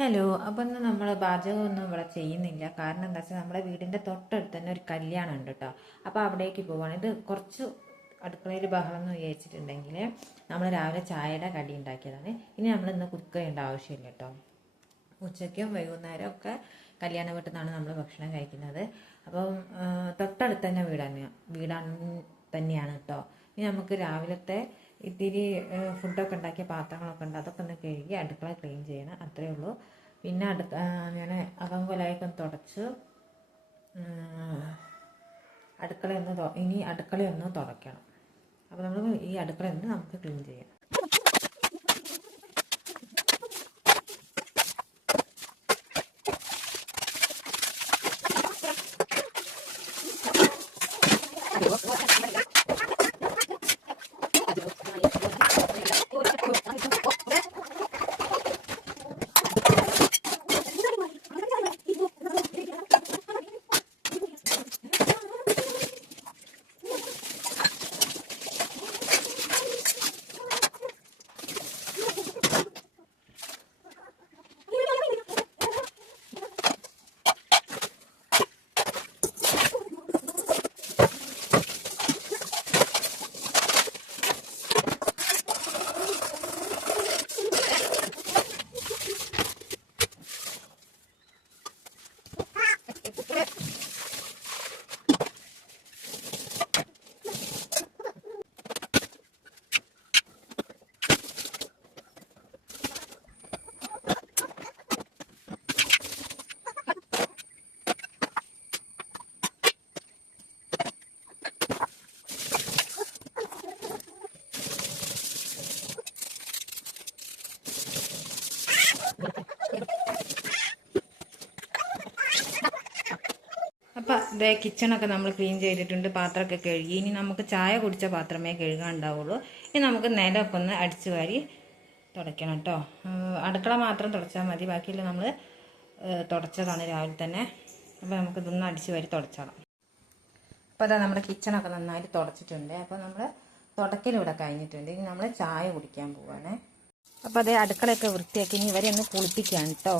Hello. അപ്പം ഇന്ന് നമ്മൾ പാചകമൊന്നും ഇവിടെ ചെയ്യുന്നില്ല. കാരണം എന്താ വെച്ചാൽ നമ്മുടെ വീടിൻ്റെ തൊട്ടടുത്ത് തന്നെ ഒരു കല്യാണം ഉണ്ട് കേട്ടോ. അപ്പോൾ അവിടേക്ക് പോവാണ്. ഇത് കുറച്ച് അടുക്കളയിൽ ബഹളം എന്ന് വിചാരിച്ചിട്ടുണ്ടെങ്കിൽ നമ്മൾ രാവിലെ ചായയുടെ കടി ഉണ്ടാക്കിയതാണ്. ഇനി നമ്മൾ ഇന്ന് കുക്ക് ചെയ്യേണ്ട ആവശ്യമില്ല കേട്ടോ. ഉച്ചയ്ക്കും വൈകുന്നേരം ഒക്കെ കല്യാണ വീട്ടിൽ നിന്നാണ് നമ്മൾ ഭക്ഷണം കഴിക്കുന്നത്. അപ്പം തൊട്ടടുത്ത് തന്നെ വീടാണ് തന്നെയാണ് കേട്ടോ. ഇനി നമുക്ക് രാവിലത്തെ ഇത്തിരി ഫുഡൊക്കെ ഉണ്ടാക്കിയ പാത്രങ്ങളൊക്കെ ഉണ്ട്, അതൊക്കെ ഒന്ന് കഴുകി അടുക്കള ക്ലീൻ ചെയ്യണം, അത്രയേ ഉള്ളൂ. പിന്നെ ഞാൻ അകം കൊലായിട്ടൊന്ന് തുടച്ച് അടുക്കളയൊന്ന് തുടയ്ക്കണം. അപ്പോൾ നമ്മൾ ഈ അടുക്കളയൊന്ന് നമുക്ക് ക്ലീൻ ചെയ്യാം. അപ്പം ഇതേ കിച്ചണൊക്കെ നമ്മൾ ക്ലീൻ ചെയ്തിട്ടുണ്ട്, പാത്രമൊക്കെ കഴുകി. ഇനി നമുക്ക് ചായ കുടിച്ച പാത്രമേ കഴുകാൻ ഉണ്ടാവുള്ളൂ. ഇനി നമുക്ക് നിലമൊക്കെ ഒന്ന് അടിച്ചു വാരി തുടയ്ക്കണം കേട്ടോ. അടുക്കള മാത്രം തുടച്ചാൽ മതി, ബാക്കിയുള്ള നമ്മൾ തുടച്ചതാണ് രാവിലെ തന്നെ. അപ്പോൾ നമുക്കിതൊന്ന് അടിച്ചു വാരി തുടച്ചോളാം. അപ്പോൾ അതാ നമ്മുടെ കിച്ചണൊക്കെ നന്നായിട്ട് തുടച്ചിട്ടുണ്ട്. അപ്പോൾ നമ്മൾ തുടക്കലിവിടെ കഴിഞ്ഞിട്ടുണ്ട്. ഇനി നമ്മൾ ചായ കുടിക്കാൻ പോവാണ്. അപ്പോൾ അതേ അടുക്കളയൊക്കെ വൃത്തിയാക്കി ഇനി ഇവരെ ഒന്ന് കുളിപ്പിക്കുകയാണ് കേട്ടോ.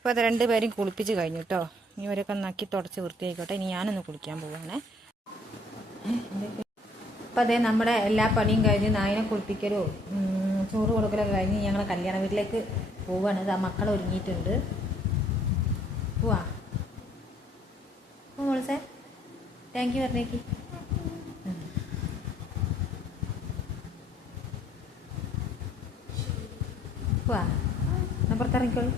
അപ്പോൾ അത് രണ്ടുപേരും കുളിപ്പിച്ച് കഴിഞ്ഞു കേട്ടോ. ഇനി ഇവരൊക്കെ നക്കി തുടച്ച് വൃത്തിയായിക്കോട്ടെ. ഇനി ഞാനൊന്ന് കുളിക്കാൻ പോവാണേ. അപ്പോൾ അതേ നമ്മുടെ എല്ലാ പണിയും കഴിഞ്ഞ് നായനെ കുളിപ്പിക്കലോ ചോറ് കൊടുക്കലൊക്കെ കഴിഞ്ഞ് ഞങ്ങൾ കല്യാണ വീട്ടിലേക്ക് പോവുകയാണ്. ഇത് ആ മക്കളെ ഒരുങ്ങിയിട്ടുണ്ട്. പോവാ മോളെ, താങ്ക് യു പറഞ്ഞേക്ക്. പോവാ, പുറത്തിറങ്ങിക്കോളൂ.